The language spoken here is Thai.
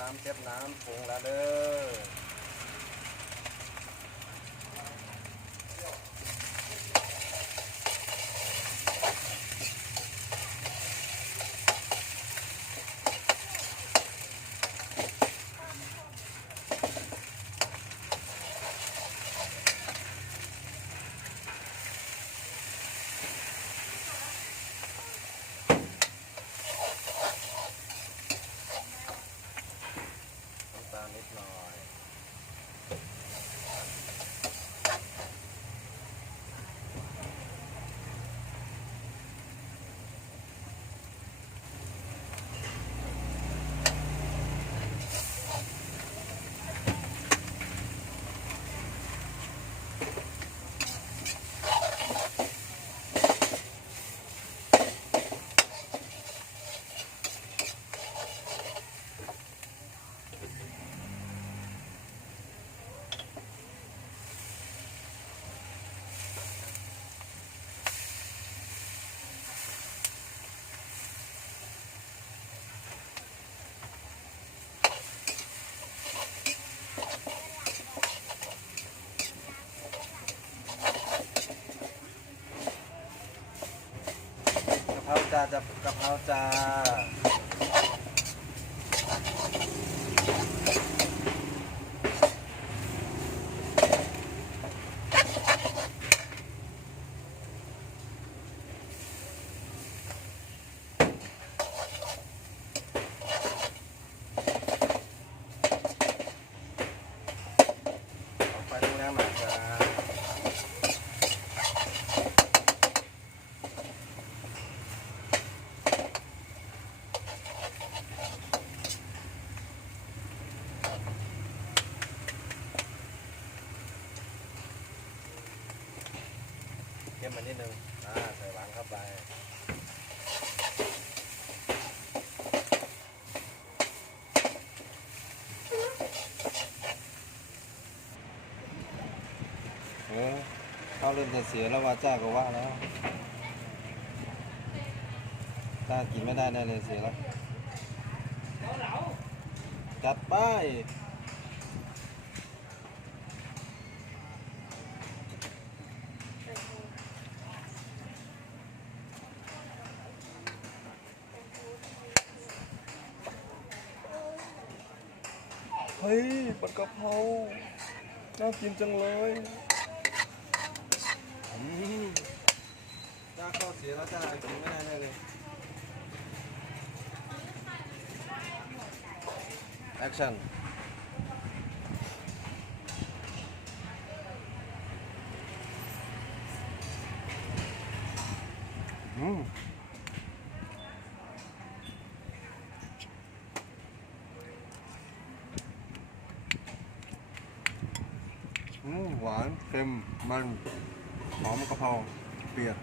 น้ำเชฟน้ำปรุงแล้วเด้อน้ำตาลนิดหน่อยกะเพราจ้าจะกะเพราจ้าเอาไฟแรงๆหน่อยจ้าเค็มมานิดนึงใส่หวานเข้าไปเขาเริ่มจะเสียแล้วว่าจ้าก็ว่าแล้วจ้ากินไม่ได้ได้เลยเสียแล้วจัดไปเฮ้ยผัดกะเพราน่ากินจังเลยจ้าเข้าเสียแล้วจ้ากินไม่ได้เลยแอคชั่นหวานเค็มมันหอมกะเพราเปียก